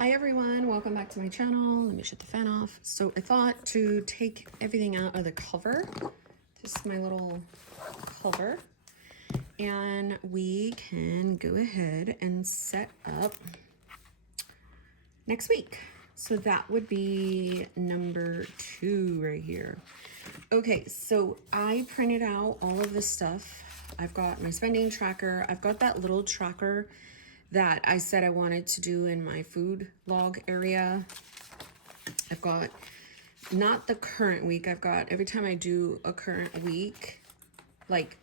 Hi everyone, welcome back to my channel. Let me shut the fan off. So I thought to take everything out of the cover, just my little cover, and we can go ahead and set up next week. So that would be number 2 right here. Okay, so I printed out all of this stuff. I've got my spending tracker. I've got that little tracker that I said I wanted to do in my food log area. I've got not the current week. I've got every time I do a current week, like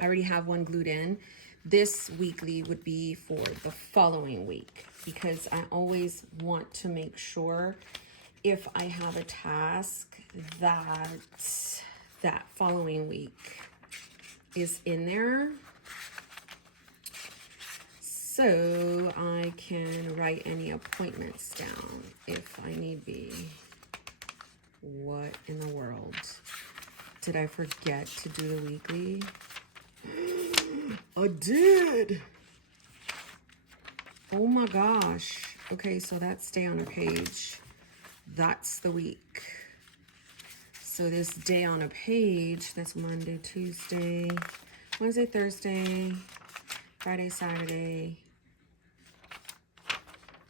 I already have one glued in. This weekly would be for the following week because I always want to make sure if I have a task that following week is in there, so I can write any appointments down if I need be. What in the world? Did I forget to do the weekly? I did. Oh my gosh. Okay, so that's day on a page. That's the week. So this day on a page, that's Monday, Tuesday, Wednesday, Thursday, Friday, Saturday,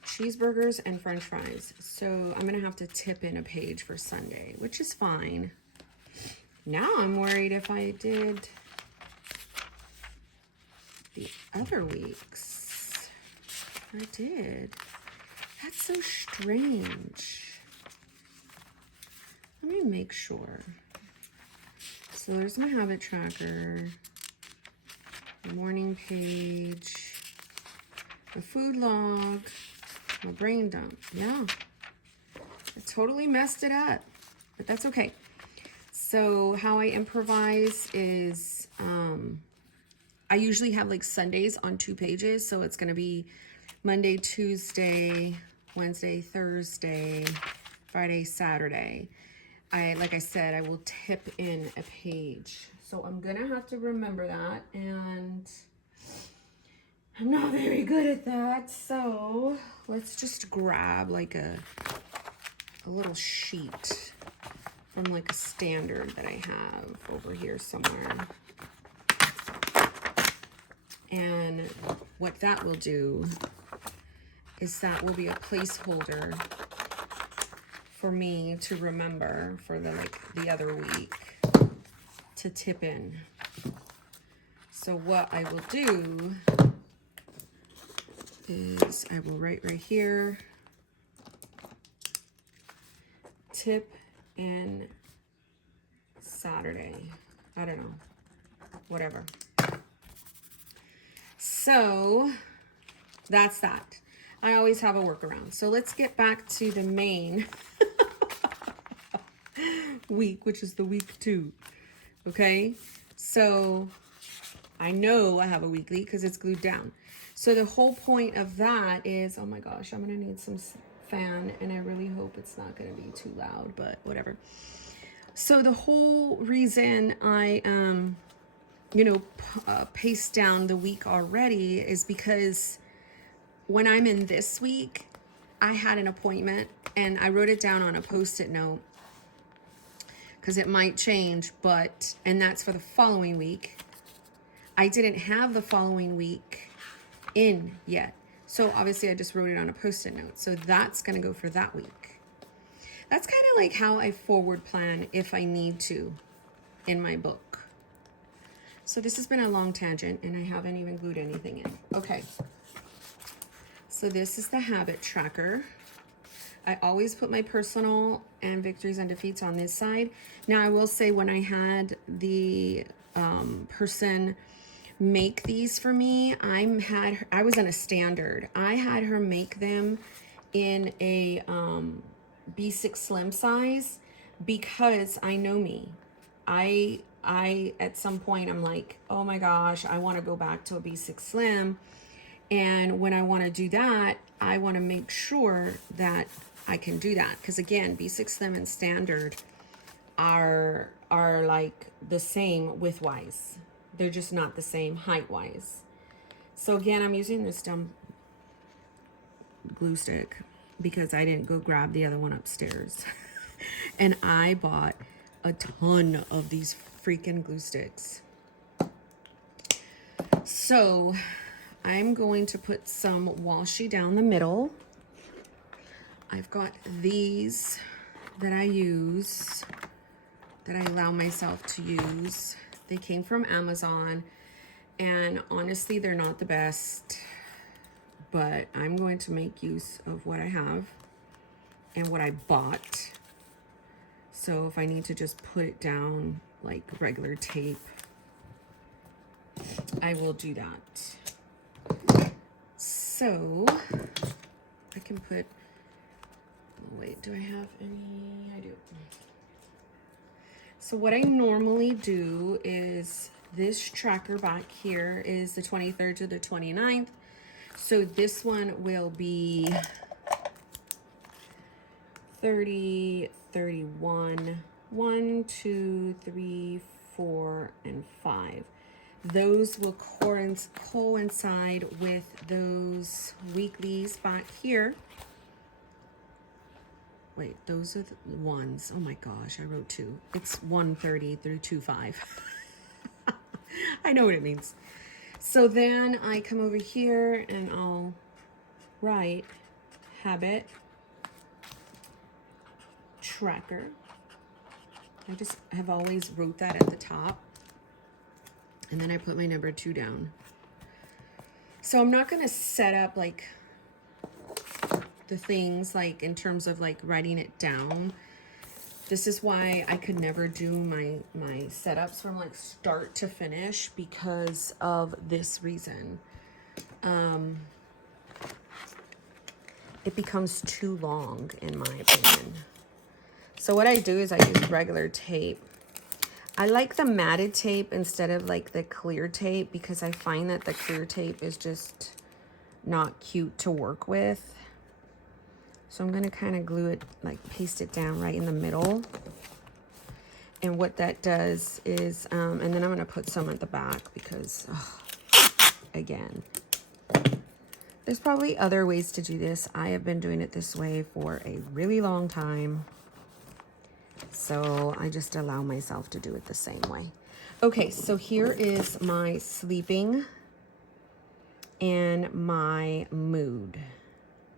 cheeseburgers and french fries. So I'm gonna have to tip in a page for Sunday, which is fine. Now I'm worried if I did the other weeks. I did. That's so strange. Let me make sure. So there's my habit tracker, the morning page, the food log, my brain dump. Yeah, I totally messed it up, but that's okay. So how I improvise is I usually have like Sundays on 2 pages. So it's going to be Monday, Tuesday, Wednesday, Thursday, Friday, Saturday. Like I said, I will tip in a page. So I'm going to have to remember that. And I'm not very good at that. So let's just grab like a little sheet from like a standard that I have over here somewhere. And what that will do is that will be a placeholder for me to remember for the other week to tip in. So what I will do is I will write right here, tip in Saturday. I don't know, whatever. So that's that. I always have a workaround. So let's get back to the main week, which is the week 2. Okay, so I know I have a weekly because it's glued down. So the whole point of that is, oh my gosh, I'm gonna need some fan, and I really hope it's not gonna be too loud, but whatever. So the whole reason I paste down the week already is because when I'm in this week, I had an appointment and I wrote it down on a post-it note because it might change, and that's for the following week. I didn't have the following week in yet. So obviously I just wrote it on a post-it note. So that's going to go for that week. That's kind of like how I forward plan if I need to in my book. So this has been a long tangent and I haven't even glued anything in. Okay. So this is the habit tracker. I always put my personal and victories and defeats on this side. Now I will say when I had the person make these for me, I was in a standard. I had her make them in a B6 Slim size because I know me. I at some point I'm like, oh my gosh, I want to go back to a B6 Slim. And when I want to do that, I want to make sure that I can do that. Because again, B6 Slim and Standard are like the same width-wise. They're just not the same height-wise. So again, I'm using this dumb glue stick. because I didn't go grab the other one upstairs. And I bought a ton of these freaking glue sticks. So I'm going to put some washi down the middle. I've got these that I use, that I allow myself to use. They came from Amazon, and honestly, they're not the best, but I'm going to make use of what I have and what I bought. So if I need to just put it down like regular tape, I will do that. So I can put, oh wait, do I have any? I do. So what I normally do is, this tracker back here is the 23rd to the 29th. So this one will be 30, 31, 1, 2, 3, 4, and 5. Those will coincide with those weeklies back here. Wait, those are the ones. Oh my gosh, I wrote 2. It's 1:30 through 2:05. I know what it means. So then I come over here and I'll write habit tracker. I just have always wrote that at the top. And then I put my number 2 down. So I'm not going to set up like the things like in terms of like writing it down. This is why I could never do my setups from like start to finish, because of this reason. It becomes too long in my opinion. So what I do is I use regular tape. I like the matted tape instead of like the clear tape, because I find that the clear tape is just not cute to work with. So I'm going to kind of glue it, like paste it down right in the middle. And what that does is, and then I'm going to put some at the back because, again, there's probably other ways to do this. I have been doing it this way for a really long time. So I just allow myself to do it the same way. Okay, so here is my sleeping and my mood.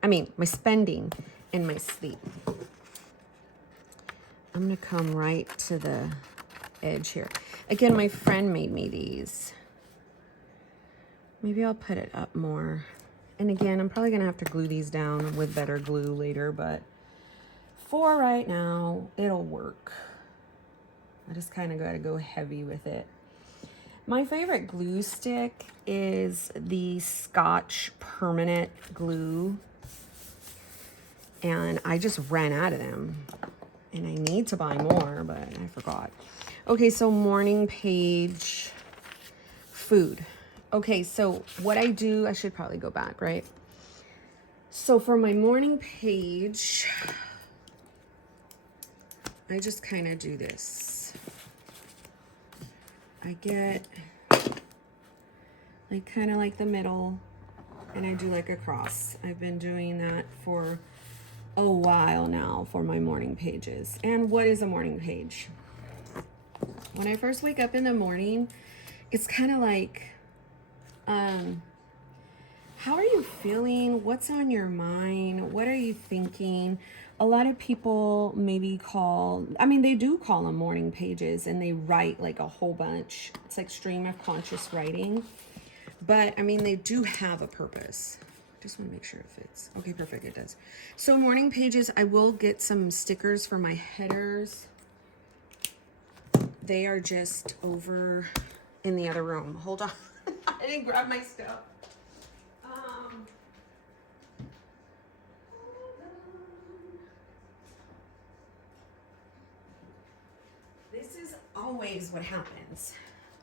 I mean, my spending and my sleep. I'm gonna come right to the edge here. Again, my friend made me these. Maybe I'll put it up more. And again, I'm probably gonna have to glue these down with better glue later, but for right now, it'll work. I just kind of got to go heavy with it. My favorite glue stick is the Scotch permanent glue. And I just ran out of them. And I need to buy more, but I forgot. Okay, so morning page food. Okay, so what I do, I should probably go back, right? So for my morning page, I just kind of do this. I get like kind of like the middle, and I do like a cross. I've been doing that for a while now for my morning pages. And what is a morning page? When I first wake up in the morning, it's kind of like, how are you feeling? What's on your mind? What are you thinking? A lot of people maybe call, I mean, they do call them morning pages, and they write like a whole bunch. It's like stream of conscious writing. But I mean, they do have a purpose. Just want to make sure it fits. Okay, perfect, it does. So morning pages, I will get some stickers for my headers. They are just over in the other room. Hold on. I didn't grab my stuff. This is always what happens,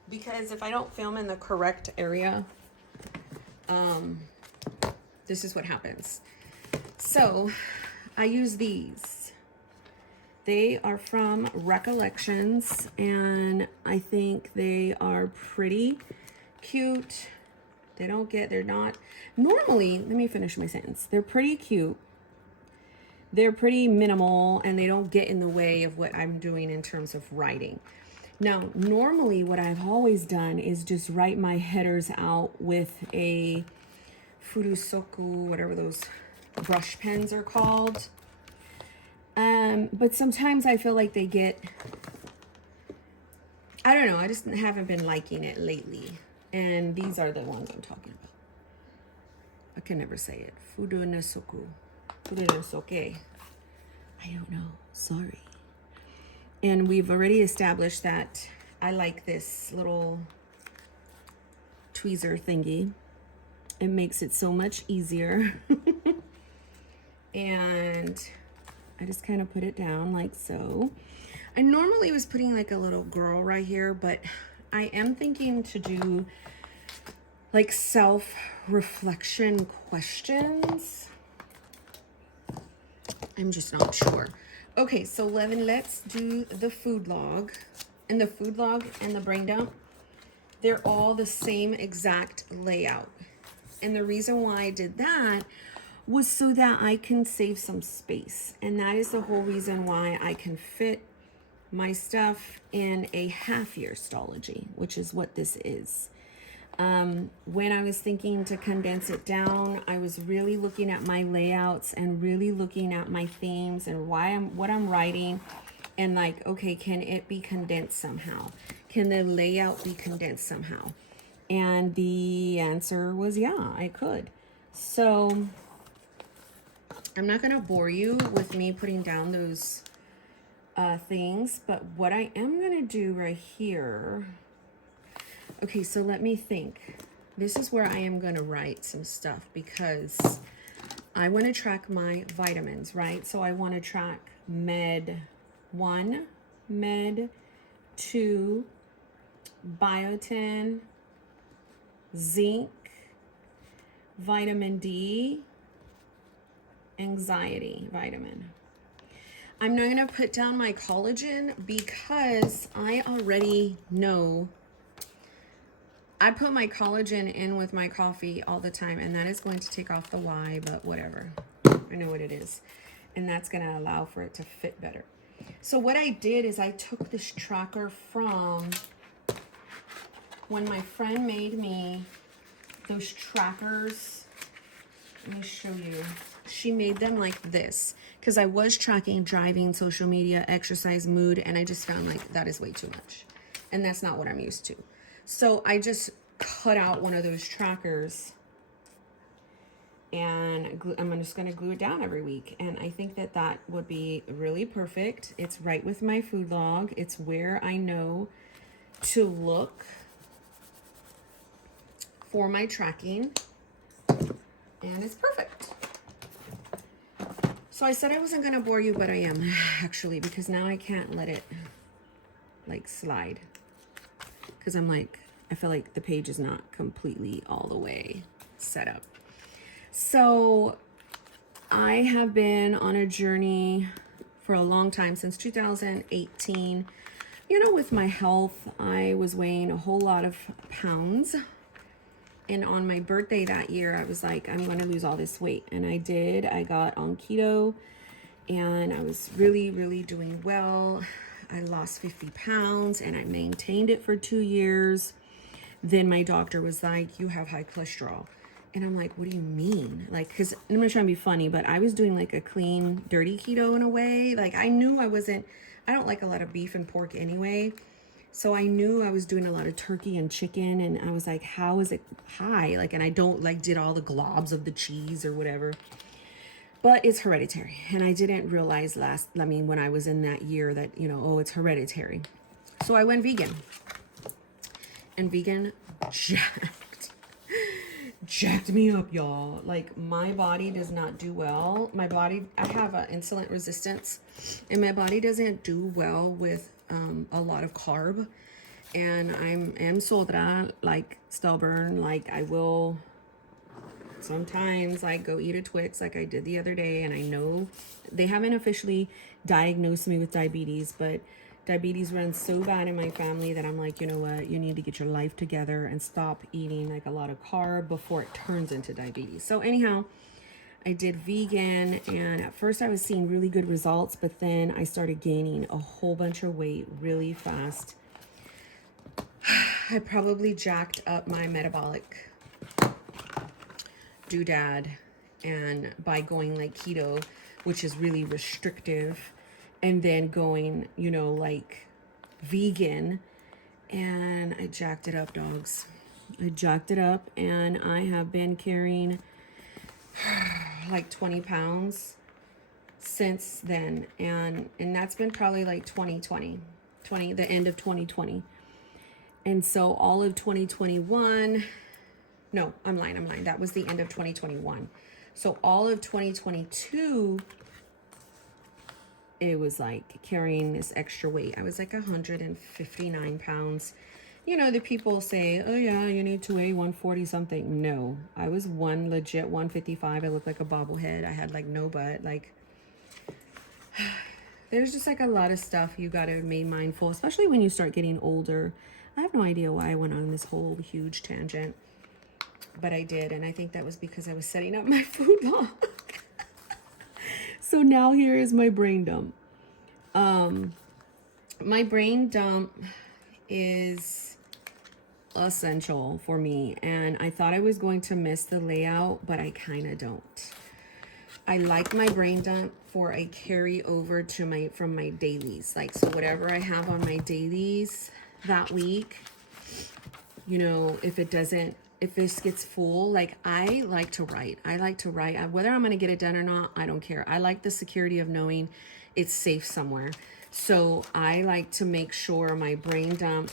because if I don't film in the correct area, this is what happens. So I use these. They are from Recollections, and I think they are pretty cute. They're not, normally, let me finish my sentence. They're pretty cute. they're pretty minimal and they don't get in the way of what I'm doing in terms of writing. Now, normally what I've always done is just write my headers out with a Furusoku, whatever those brush pens are called. But sometimes I feel like they get, I don't know, I just haven't been liking it lately. And these are the ones I'm talking about. I can never say it. Furusoku. Furusoke. I don't know. Sorry. And we've already established that I like this little tweezer thingy. It makes it so much easier. And I just kind of put it down like so. I normally was putting like a little girl right here, but I am thinking to do like self-reflection questions. I'm just not sure. Okay, so let's do the food log. And the food log and the brain dump, they're all the same exact layout. And the reason why I did that was so that I can save some space. And that is the whole reason why I can fit my stuff in a half-year Stalogy, which is what this is. When I was thinking to condense it down, I was really looking at my layouts and really looking at my themes and what I'm writing, and like, okay, can it be condensed somehow? Can the layout be condensed somehow? And the answer was yeah, I could. So I'm not gonna bore you with me putting down those things, but what I am gonna do right here, okay, so let me think. This is where I am gonna write some stuff because I wanna track my vitamins, right? So I wanna track Med 1, Med 2, biotin, zinc, vitamin D, anxiety vitamin. I'm not gonna put down my collagen because I already know I put my collagen in with my coffee all the time, and that is going to take off the Y, but whatever. I know what it is. And that's gonna allow for it to fit better. So what I did is I took this tracker from when my friend made me those trackers. Let me show you. She made them like this because I was tracking driving, social media, exercise, mood, and I just found like that is way too much. And that's not what I'm used to. So I just cut out one of those trackers and I'm just going to glue it down every week. And I think that that would be really perfect. It's right with my food log. It's where I know to look for my tracking. And it's perfect. So I said I wasn't going to bore you, but I am actually, because now I can't let it like slide. Because I'm like, I feel like the page is not completely all the way set up. So I have been on a journey for a long time, since 2018. You know, with my health, I was weighing a whole lot of pounds. And on my birthday that year, I was like, I'm going to lose all this weight. And I did. I got on keto and I was really, really doing well. I lost 50 pounds and I maintained it for 2 years. Then my doctor was like, you have high cholesterol. And I'm like, what do you mean? Like, because I'm not trying to be funny, but I was doing like a clean, dirty keto in a way. Like I knew I don't like a lot of beef and pork anyway. So I knew I was doing a lot of turkey and chicken, and I was like, how is it high? Like, and I don't like did all the globs of the cheese or whatever. But it's hereditary. And I didn't realize when I was in that year that, you know, oh, it's hereditary. So I went vegan. And vegan jacked me up, y'all. Like, my body does not do well. I have insulin resistance, and my body doesn't do well with a lot of carb. And I'm sodra, like stubborn. Like, I will sometimes like go eat a Twix like I did the other day. And I know they haven't officially diagnosed me with diabetes, but diabetes runs so bad in my family that I'm like, you know what, you need to get your life together and stop eating like a lot of carb before it turns into diabetes. So anyhow, I did vegan, and at first I was seeing really good results, but then I started gaining a whole bunch of weight really fast. I probably jacked up my metabolic doodad, and by going like keto, which is really restrictive, and then going, you know, like vegan, and I jacked it up, dogs. I jacked it up, and I have been carrying like 20 pounds since then, and that's been probably like 2020, the end of 2020. And so all of 2021, no, I'm lying. That was the end of 2021. So all of 2022, it was like carrying this extra weight. I was like 159 pounds. You know, the people say, oh yeah, you need to weigh 140 something. No, I was legit 155. I looked like a bobblehead. I had like no butt. Like, there's just like a lot of stuff you gotta be mindful, especially when you start getting older. I have no idea why I went on this whole huge tangent, but I did, and I think that was because I was setting up my food log. So now here is my brain dump. My brain dump is essential for me, and I thought I was going to miss the layout, but I kind of don't. I like my brain dump for a carry over to from my dailies. Like, so whatever I have on my dailies that week, you know, if this gets full, like, I like to write. Whether I'm going to get it done or not, I don't care. I like the security of knowing it's safe somewhere. So I like to make sure my brain dump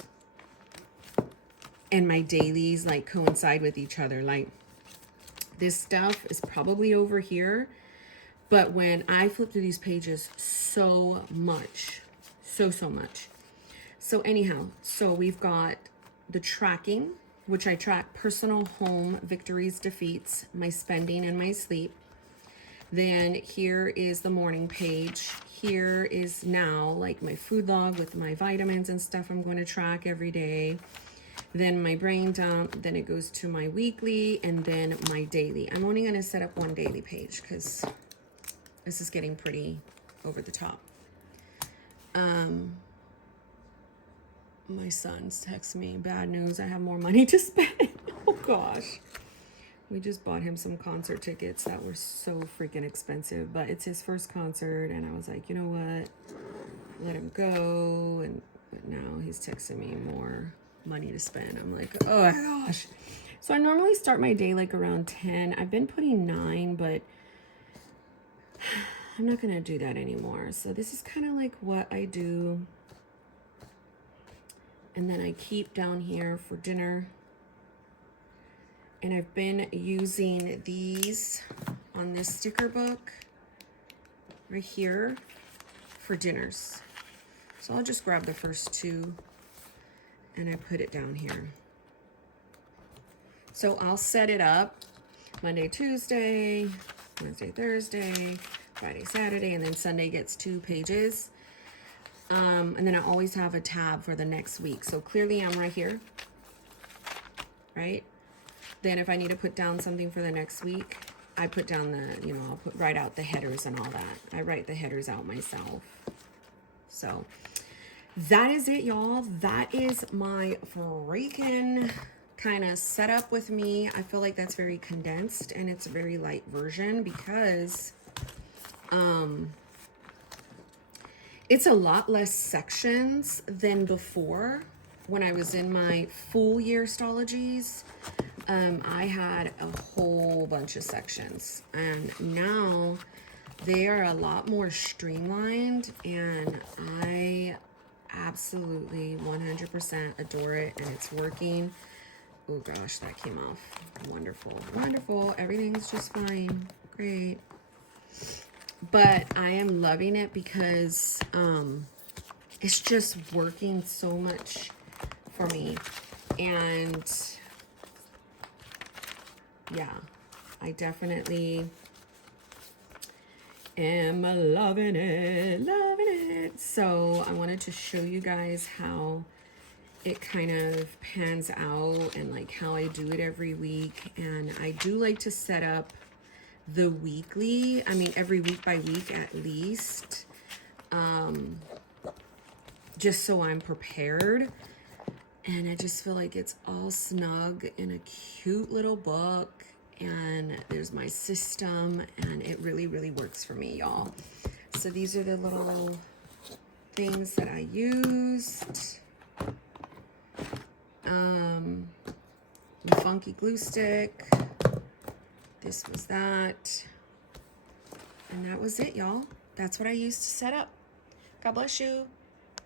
and my dailies like coincide with each other. Like, this stuff is probably over here, but when I flip through these pages, so much. So anyhow, so we've got the tracking, which I track personal, home, victories, defeats, my spending, and my sleep. Then here is the morning page. Here is now like my food log with my vitamins and stuff I'm going to track every day. Then my brain dump, then it goes to my weekly, and then my daily. I'm only going to set up one daily page because this is getting pretty over the top. My son's text me, bad news, I have more money to spend. Oh gosh. We just bought him some concert tickets that were so freaking expensive, but it's his first concert, and I was like, you know what? Let him go. But now he's texting me more money to spend. I'm like, oh my gosh. So I normally start my day like around 10. I've been putting 9, but I'm not gonna do that anymore. So this is kind of like what I do. And then I keep down here for dinner. And I've been using these on this sticker book right here for dinners. So I'll just grab the first 2 and I put it down here. So I'll set it up Monday, Tuesday, Wednesday, Thursday, Friday, Saturday, and then Sunday gets 2 pages. And then I always have a tab for the next week. So clearly I'm right here, right? Then if I need to put down something for the next week, I put down I'll write out the headers and all that. I write the headers out myself. So that is it, y'all. That is my freaking kind of setup with me. I feel like that's very condensed, and it's a very light version because it's a lot less sections than before. When I was in my full year Stalogies, I had a whole bunch of sections, and now they are a lot more streamlined, and I absolutely 100% adore it, and it's working. Oh gosh, that came off wonderful. Everything's just fine. Great. But I am loving it because it's just working so much for me. And yeah, I definitely am loving it. So I wanted to show you guys how it kind of pans out and like how I do it every week. And I do like to set up the weekly, I mean, every week by week at least, just so I'm prepared. And I just feel like it's all snug in a cute little book, and there's my system, and it really, really works for me, y'all. So these are the little things that I used. The funky glue stick. This was that. And that was it, y'all. That's what I used to set up. God bless you.